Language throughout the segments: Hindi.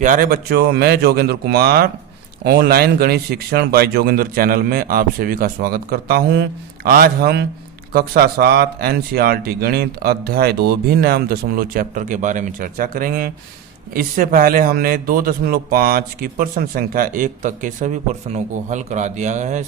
प्यारे बच्चों, मैं जोगेंद्र कुमार ऑनलाइन गणित शिक्षण बाय जोगेंद्र चैनल में आप सभी का स्वागत करता हूं। आज हम कक्षा 7 एनसीईआरटी गणित अध्याय 2 भिन्न एवं दशमलव चैप्टर के बारे में चर्चा करेंगे। इससे पहले हमने 2.5 की प्रश्न संख्या 1 तक के सभी प्रश्नों को हल करा दिया है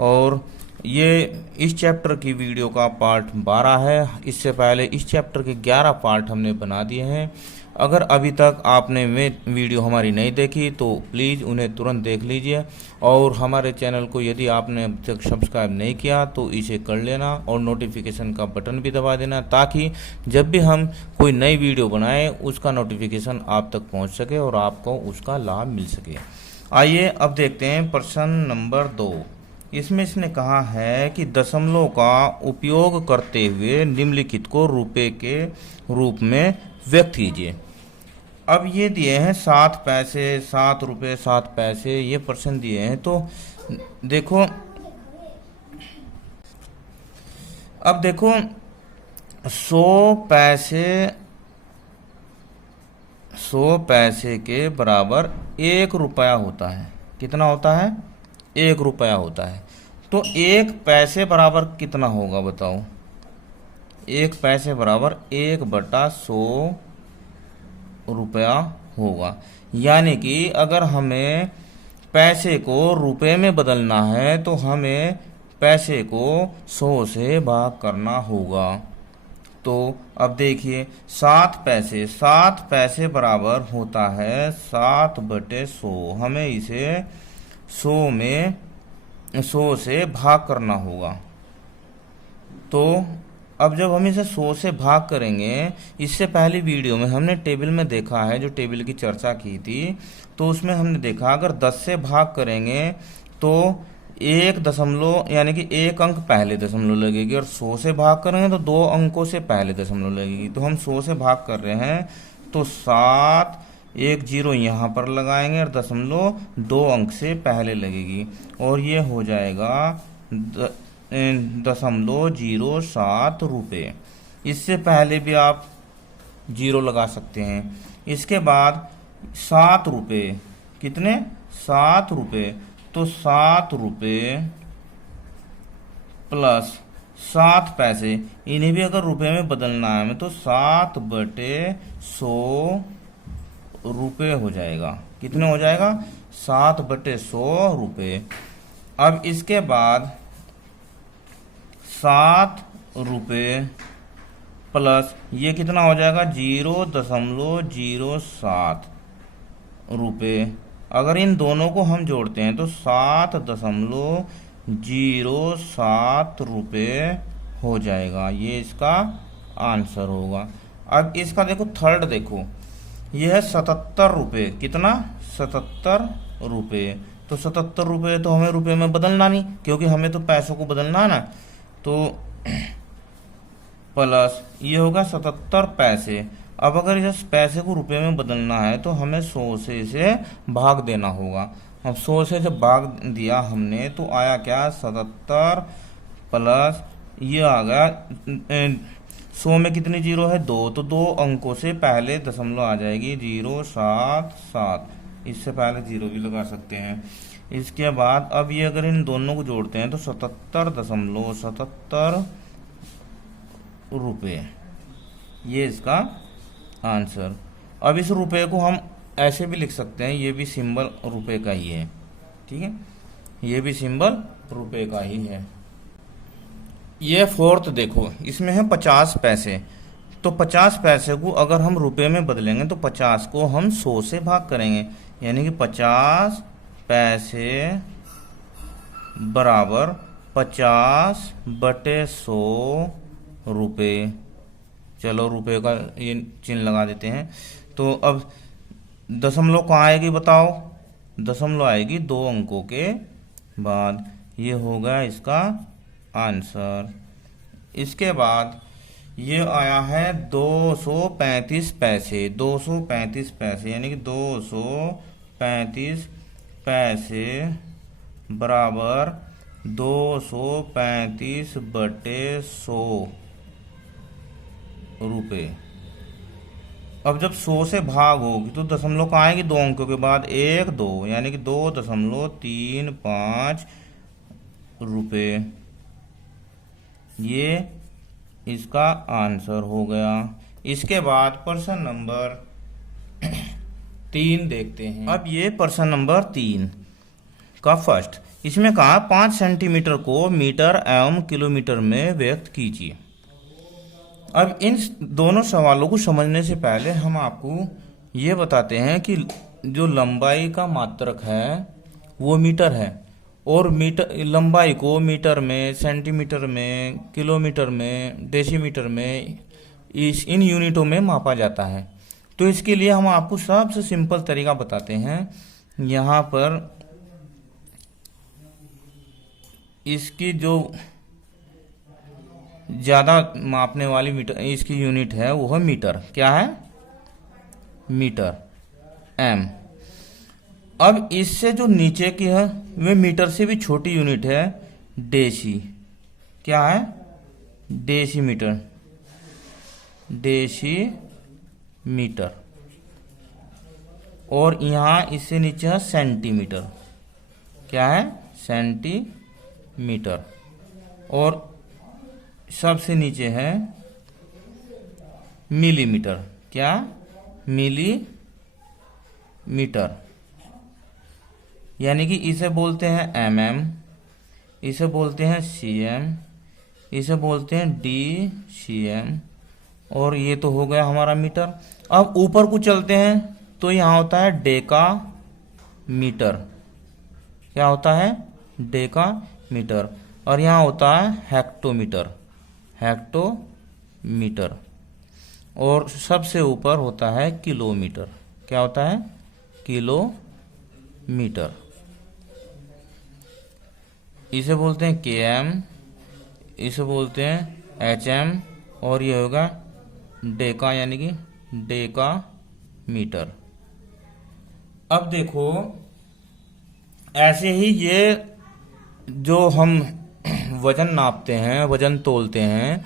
और ये इस चैप्टर की वीडियो का पार्ट 12 है। इससे पहले इस चैप्टर के 11 पार्ट हमने बना दिए हैं। अगर अभी तक आपने वीडियो हमारी नहीं देखी तो प्लीज़ उन्हें तुरंत देख लीजिए और हमारे चैनल को यदि आपने अब तक सब्सक्राइब नहीं किया तो इसे कर लेना और नोटिफिकेशन का बटन भी दबा देना, ताकि जब भी हम कोई नई वीडियो बनाएं उसका नोटिफिकेशन आप तक पहुंच सके और आपको उसका लाभ मिल सके। आइए अब देखते हैं प्रश्न नंबर 2। इसमें इसने कहा है कि दशमलव का उपयोग करते हुए निम्नलिखित को रुपए के रूप में व्यक्त कीजिए। अब ये दिए हैं 7 पैसे, 7 रुपये 7 पैसे, ये प्रश्न दिए हैं। तो देखो, अब देखो 100 पैसे के बराबर 1 रुपया होता है। कितना होता है? 1 रुपया होता है। तो 1 पैसे बराबर कितना होगा बताओ? 1 पैसे बराबर 1/100 रुपया होगा। यानी कि अगर हमें पैसे को रुपए में बदलना है तो हमें पैसे को 100 से भाग करना होगा। तो अब देखिए 7 पैसे बराबर होता है 7/100। हमें इसे 100 से भाग करना होगा। तो अब जब हम इसे 100 से भाग करेंगे, इससे पहली वीडियो में हमने टेबल में देखा है, जो टेबल की चर्चा की थी, तो उसमें हमने देखा अगर 10 से भाग करेंगे तो 1 दशमलव यानी कि 1 अंक पहले दशमलव लगेगी और 100 से भाग करेंगे तो 2 अंकों से पहले दशमलव लगेगी। तो हम 100 से भाग कर रहे हैं तो 7 1 0 यहाँ पर लगाएंगे और दशमलव 2 अंक से पहले लगेगी और ये हो जाएगा 0.07 रुपये। इससे पहले भी आप 0 लगा सकते हैं। इसके बाद 7 रुपये, कितने? 7 रुपये। तो 7 रुपये प्लस 7 पैसे, इन्हें भी अगर रुपए में बदलना है हमें तो 7/100 रुपये हो जाएगा। कितने हो जाएगा? 7/100 रुपये। अब इसके बाद 7 रुपये प्लस ये कितना हो जाएगा? 0.07 रुपये। अगर इन दोनों को हम जोड़ते हैं तो 7.07 रुपये हो जाएगा। ये इसका आंसर होगा। अब इसका देखो थर्ड, देखो ये है 77 रुपये। कितना? 77 रुपये। तो 77 रुपये तो हमें रुपये में बदलना नहीं, क्योंकि हमें तो पैसों को बदलना है ना। तो प्लस ये होगा 77 पैसे। अब अगर इस पैसे को रुपए में बदलना है तो हमें 100 से इसे भाग देना होगा। अब 100 से जब भाग दिया हमने तो आया क्या? 77 प्लस ये आ गया 100 में कितनी 0 है? 2। तो 2 अंकों से पहले दशमलव आ जाएगी 0.77। इससे पहले 0 भी लगा सकते हैं। इसके बाद अब ये अगर इन दोनों को जोड़ते हैं तो 77.77 रुपये, ये इसका आंसर। अब इस रुपये को हम ऐसे भी लिख सकते हैं, ये भी सिंबल रुपये का ही है, ठीक है, ये भी सिंबल रुपये का ही है। ये फोर्थ देखो, इसमें है 50 पैसे। तो 50 पैसे को अगर हम रुपये में बदलेंगे तो 50 को हम 100 से भाग करेंगे, यानी कि 50 पैसे बराबर 50/100 रुपये। चलो रुपये का ये चिन्ह लगा देते हैं। तो अब दशमलव कहाँ आएगी बताओ? दशमलव आएगी 2 अंकों के बाद। ये होगा इसका आंसर। इसके बाद ये आया है 235 पैसे। 235 पैसे यानी कि 235 पैसे बराबर 235/100 रुपये। अब जब 100 से भाग होगी तो दशमलव कहाँ आएगी, 2 अंकों के बाद 1 2, यानी कि 2.35 रुपये। ये इसका आंसर हो गया। इसके बाद प्रश्न नंबर 3 देखते हैं। अब ये प्रश्न नंबर 3 का फर्स्ट, इसमें कहा 5 सेंटीमीटर को मीटर एवं किलोमीटर में व्यक्त कीजिए। अब इन दोनों सवालों को समझने से पहले हम आपको ये बताते हैं कि जो लंबाई का मात्रक है वो मीटर है, और मीटर लंबाई को मीटर में, सेंटीमीटर में, किलोमीटर में, डेसीमीटर में, इन यूनिटों में मापा जाता है। तो इसके लिए हम आपको सबसे सिंपल तरीका बताते हैं। यहाँ पर इसकी जो ज़्यादा मापने वाली मीटर इसकी यूनिट है वो है मीटर। क्या है? Metre, M. अब इससे जो नीचे की है वे मीटर से भी छोटी यूनिट है, डेसी। क्या है? Decimetre, decimetre. और यहाँ इससे नीचे है सेंटीमीटर। क्या है? सेंटीमीटर। और सबसे नीचे है मिलीमीटर। क्या? मिलीमीटर। यानी कि इसे बोलते हैं mm, इसे बोलते हैं cm, इसे बोलते हैं dcm, और ये तो हो गया हमारा मीटर। अब ऊपर को चलते हैं तो यहाँ होता है डेका मीटर। क्या होता है? डेका मीटर। और यहाँ होता है हेक्टोमीटर, हेक्टोमीटर। और सबसे ऊपर होता है किलोमीटर। क्या होता है? किलोमीटर। इसे बोलते हैं km, इसे बोलते हैं hm, और ये होगा डेका, यानी कि डेका मीटर। अब देखो, ऐसे ही ये जो हम वजन नापते हैं, वजन तोलते हैं,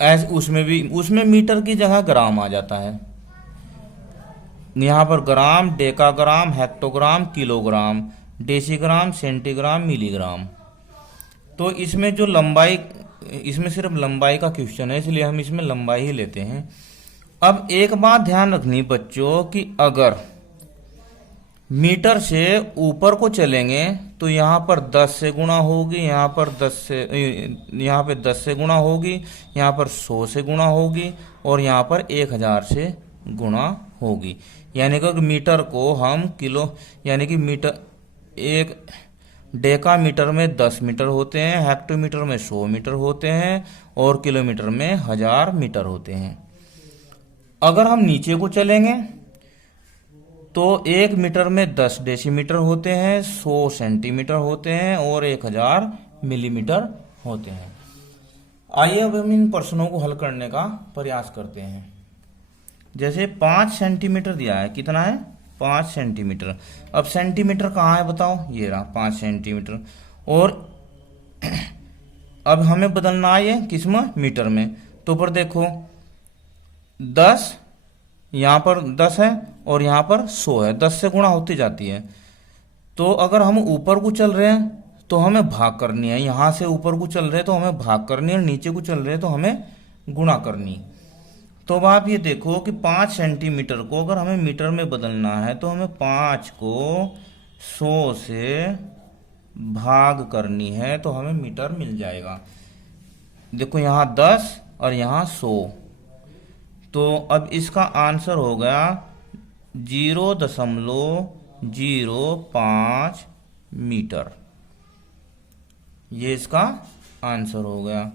ऐसे उसमें मीटर की जगह ग्राम आ जाता है। यहाँ पर gram, decagram, hectogram, kilogram, decigram, centigram, milligram. तो इसमें जो लंबाई, इसमें सिर्फ लंबाई का क्वेश्चन है, इसलिए हम इसमें लंबाई ही लेते हैं। अब एक बात ध्यान रखनी बच्चों कि अगर मीटर से ऊपर को चलेंगे तो यहाँ पर 10 से गुणा होगी, यहाँ पर 10 से गुणा होगी, यहाँ पर 100 से गुणा होगी, और यहाँ पर 1000 से गुणा होगी। यानी कि मीटर को हम किलो, यानी कि मीटर, एक डेका मीटर में 10 मीटर होते हैं, हेक्टोमीटर में 100 मीटर होते हैं, और किलोमीटर में 1000 मीटर होते हैं। अगर हम नीचे को चलेंगे तो 1 मीटर में 10 डेसीमीटर होते हैं, 100 सेंटीमीटर होते हैं, और 1000 मिलीमीटर होते हैं। आइए अब हम इन प्रश्नों को हल करने का प्रयास करते हैं। जैसे 5 सेंटीमीटर दिया है, कितना है? 5 सेंटीमीटर। अब सेंटीमीटर कहाँ है बताओ? ये रहा 5 सेंटीमीटर। और अब हमें बदलना है ये किसमें? मीटर में। तो पर देखो 10, यहाँ पर 10 है और यहाँ पर 100 है, 10 से गुणा होती जाती है। तो अगर हम ऊपर को चल रहे हैं तो हमें भाग करनी है, यहाँ से ऊपर को चल रहे हैं तो हमें भाग करनी है, नीचे को चल रहे हैं तो हमें गुणा करनी। तो अब आप ये देखो कि 5 सेंटीमीटर को अगर हमें मीटर में बदलना है तो हमें 5 को 100 से भाग करनी है तो हमें मीटर मिल जाएगा। देखो यहाँ 10 और यहाँ 100, तो अब इसका आंसर हो गया 0.05 मीटर। ये इसका आंसर हो गया।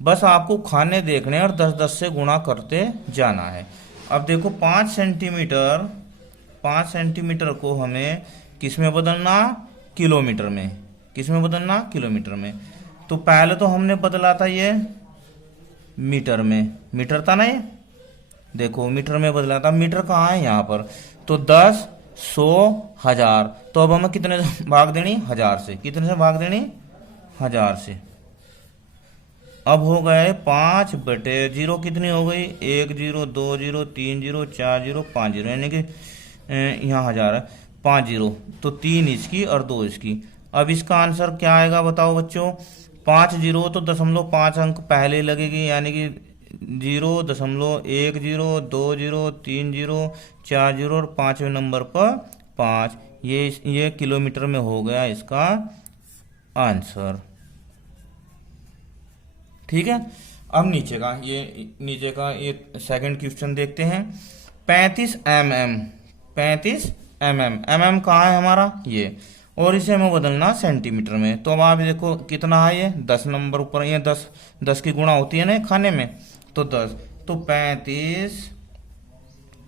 बस आपको खाने देखने और 10-10 से गुणा करते जाना है। अब देखो 5 सेंटीमीटर को हमें किस में बदलना? किलोमीटर में। किस में बदलना? किलोमीटर में। तो पहले तो हमने बदला था ये मीटर में, मीटर था ना ये, देखो मीटर में बदला था। मीटर कहाँ है? यहाँ पर। तो 10, 100, 1000। तो अब हमें कितने से भाग देनी? 1000 से। कितने से भाग देनी? 1000 से। अब हो गए 5/0 कितनी हो गई, 1 0 2 0 3 0 4 0 5 0, यानी कि यहाँ 1000 है, 5 0, तो 3 इसकी और 2 इसकी। अब इसका आंसर क्या आएगा बताओ बच्चों। 5 0 तो 0.5 अंक पहले लगेगी, यानी कि 0.10 2 0 3 0 4 0 और 5वें नंबर पर 5। ये किलोमीटर में हो गया इसका आंसर। ठीक है। अब नीचे का ये सेकंड क्वेश्चन देखते हैं। 35 mm, 35 mm, mm कहाँ है हमारा ये, और इसे हमें बदलना सेंटीमीटर में। तो अब आप देखो कितना है, ये 10 नंबर ऊपर, ये 10 की गुणा होती है ना खाने में, तो 10, तो 35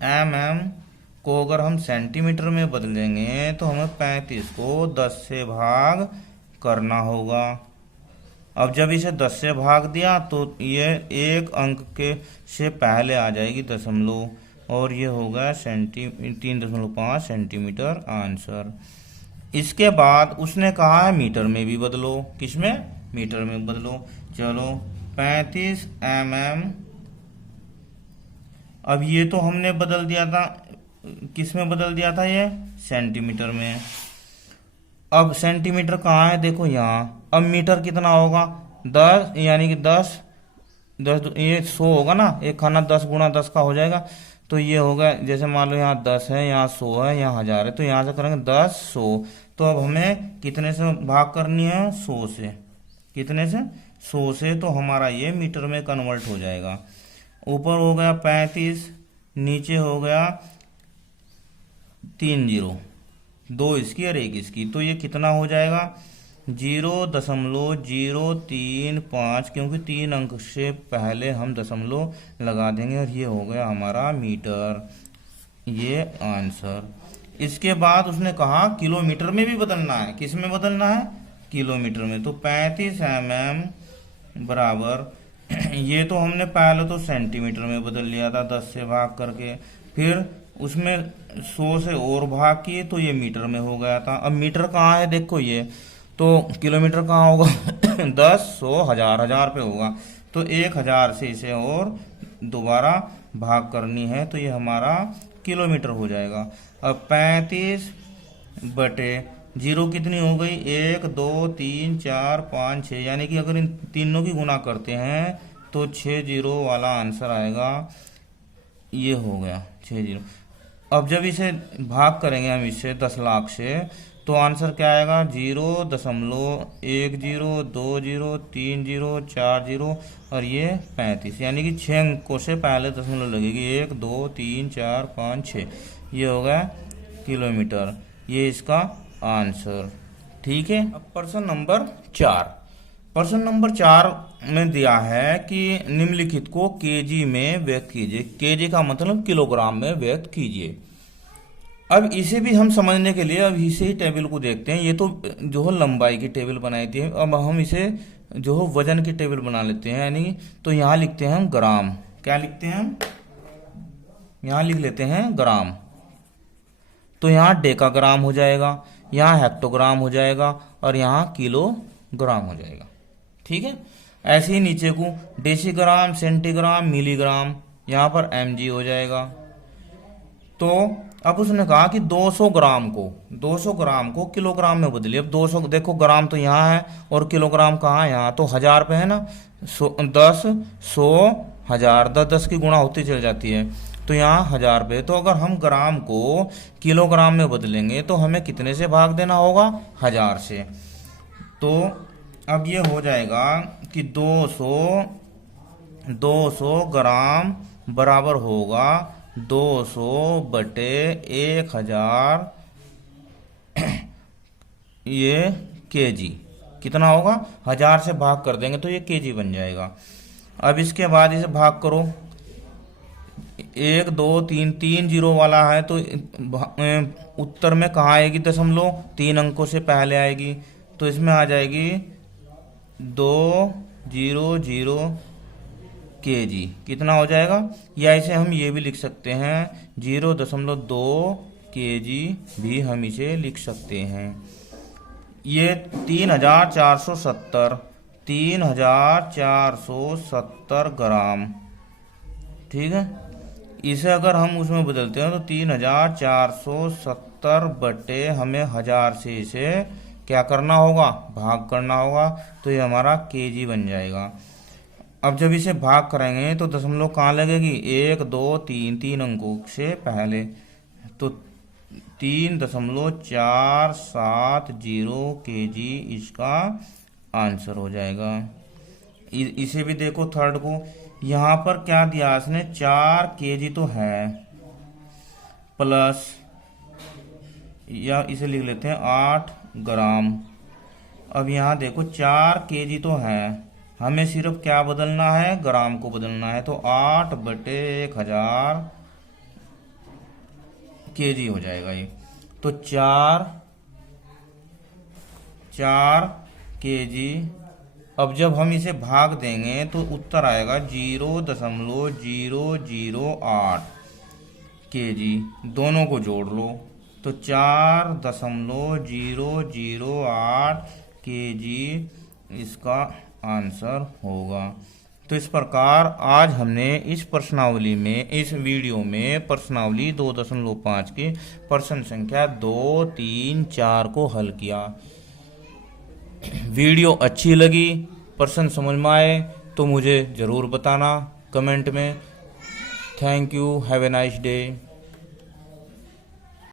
mm को अगर हम सेंटीमीटर में बदलेंगे तो हमें 35 को 10 से भाग करना होगा। अब जब इसे 10 से भाग दिया तो ये एक अंक के से पहले आ जाएगी दशमलव, और ये होगा 3.5 सेंटीमीटर आंसर। इसके बाद उसने कहा है मीटर में भी बदलो। किसमें, मीटर में बदलो। चलो 35 mm, अब ये तो हमने बदल दिया था, किस में बदल दिया था, ये सेंटीमीटर में। अब सेंटीमीटर कहाँ है, देखो यहाँ। अब मीटर कितना होगा, 10, यानी कि 10 ये 100 होगा ना, एक खाना 10 गुणा 10 का हो जाएगा। तो ये होगा, जैसे मान लो यहाँ 10 है, यहाँ 100 है, यहाँ 1000 है, तो यहाँ से करेंगे 10 100। तो अब हमें कितने से भाग करनी है, 100 से। कितने से, 100 से, तो हमारा ये मीटर में कन्वर्ट हो जाएगा। ऊपर हो गया 35, नीचे हो गया 3 0, 2 इसकी और 1 इसकी, तो ये कितना हो जाएगा, 0.035, क्योंकि 3 अंक से पहले हम दशमलव लगा देंगे, और ये हो गया हमारा मीटर, ये आंसर। इसके बाद उसने कहा किलोमीटर में भी बदलना है। किस में बदलना है, किलोमीटर में। तो 35 mm बराबर, ये तो हमने पहले तो सेंटीमीटर में बदल लिया था 10 से भाग करके, फिर उसमें 100 से और भाग किए तो ये मीटर में हो गया था। अब मीटर कहाँ है, देखो ये, तो किलोमीटर कहाँ होगा 10 100 1000, 1000 पे होगा, तो 1000 से इसे और दोबारा भाग करनी है, तो ये हमारा किलोमीटर हो जाएगा। अब 35/0 कितनी हो गई, 1 2 3 4 5 6, यानी कि अगर इन तीनों की गुणा करते हैं तो 6 0 वाला आंसर आएगा। ये हो गया 6 0। अब जब इसे भाग करेंगे हम इससे 10 लाख से, तो आंसर क्या आएगा, 0.10 2 0 3 0 4 0 और ये 35, यानी कि 6 अंकों से पहले दशमलव लगेगी, 1 2 3 4 5 6, ये हो गया किलोमीटर, ये इसका आंसर। ठीक है। अब प्रश्न नंबर 4, प्रश्न नंबर 4 में दिया है कि निम्नलिखित को केजी में व्यक्त कीजिए। केजी का मतलब किलोग्राम में व्यक्त कीजिए। अब इसे भी हम समझने के लिए अब इसे ही टेबल को देखते हैं। ये तो जो है लंबाई की टेबल बनाई थी, अब हम इसे जो है वजन की टेबल बना लेते हैं। यानी तो यहाँ लिखते हैं हम ग्राम, क्या लिखते हैं हम, यहाँ लिख लेते हैं ग्राम। तो यहाँ डेकाग्राम हो जाएगा, यहाँ हेक्टोग्राम हो जाएगा और यहाँ किलोग्राम हो जाएगा। ठीक है। ऐसे ही नीचे को डेसीग्राम, सेंटीग्राम, मिलीग्राम, यहाँ पर mg हो जाएगा। तो अब उसने कहा कि 200 ग्राम को किलोग्राम में बदलिए। अब 200 देखो, ग्राम तो यहाँ है और किलोग्राम कहाँ है, यहाँ तो 1000 पे है ना, 10 100 1000, 10 की गुणा होती चल जाती है, तो यहाँ 1000 पे। तो अगर हम ग्राम को किलोग्राम में बदलेंगे तो हमें कितने से भाग देना होगा, 1000 से। तो अब ये हो जाएगा कि 200 ग्राम बराबर होगा 200/1000 ये केजी। कितना होगा, 1000 से भाग कर देंगे तो ये केजी बन जाएगा। अब इसके बाद इसे भाग करो, 1 2 3 3 0 वाला है, तो उत्तर में कहाँ आएगी दशमलव, 3 अंकों से पहले आएगी, तो इसमें आ जाएगी 200 केजी। कितना हो जाएगा, या इसे हम ये भी लिख सकते हैं 0.2 केजी भी हम इसे लिख सकते हैं। ये 3470 3470 ग्राम। ठीक है, इसे अगर हम उसमें बदलते हैं तो 3470 बटे हमें 1000 से इसे क्या करना होगा, भाग करना होगा, तो ये हमारा केजी बन जाएगा। अब जब इसे भाग करेंगे तो दशमलव कहाँ लगेगी, 1 2 3 तीन अंकों से पहले, तो 3.470 केजी इसका आंसर हो जाएगा। इसे भी देखो थर्ड को, यहाँ पर क्या दिया इसने, 4 केजी तो है, प्लस या इसे लिख लेते हैं 8 ग्राम। अब यहाँ देखो 4 केजी तो है, हमें सिर्फ क्या बदलना है, ग्राम को बदलना है, तो 8 बटे 1000 केजी हो जाएगा ये। तो 4 केजी। अब जब हम इसे भाग देंगे तो उत्तर आएगा 0.008 केजी। दोनों को जोड़ लो तो 4.008 केजी इसका आंसर होगा। तो इस प्रकार आज हमने इस प्रश्नावली में, इस वीडियो में प्रश्नावली 2.5 की प्रश्न संख्या 2, 3, 4 को हल किया। वीडियो अच्छी लगी, प्रश्न समझ में आए तो मुझे ज़रूर बताना कमेंट में। Thank you, have a nice day.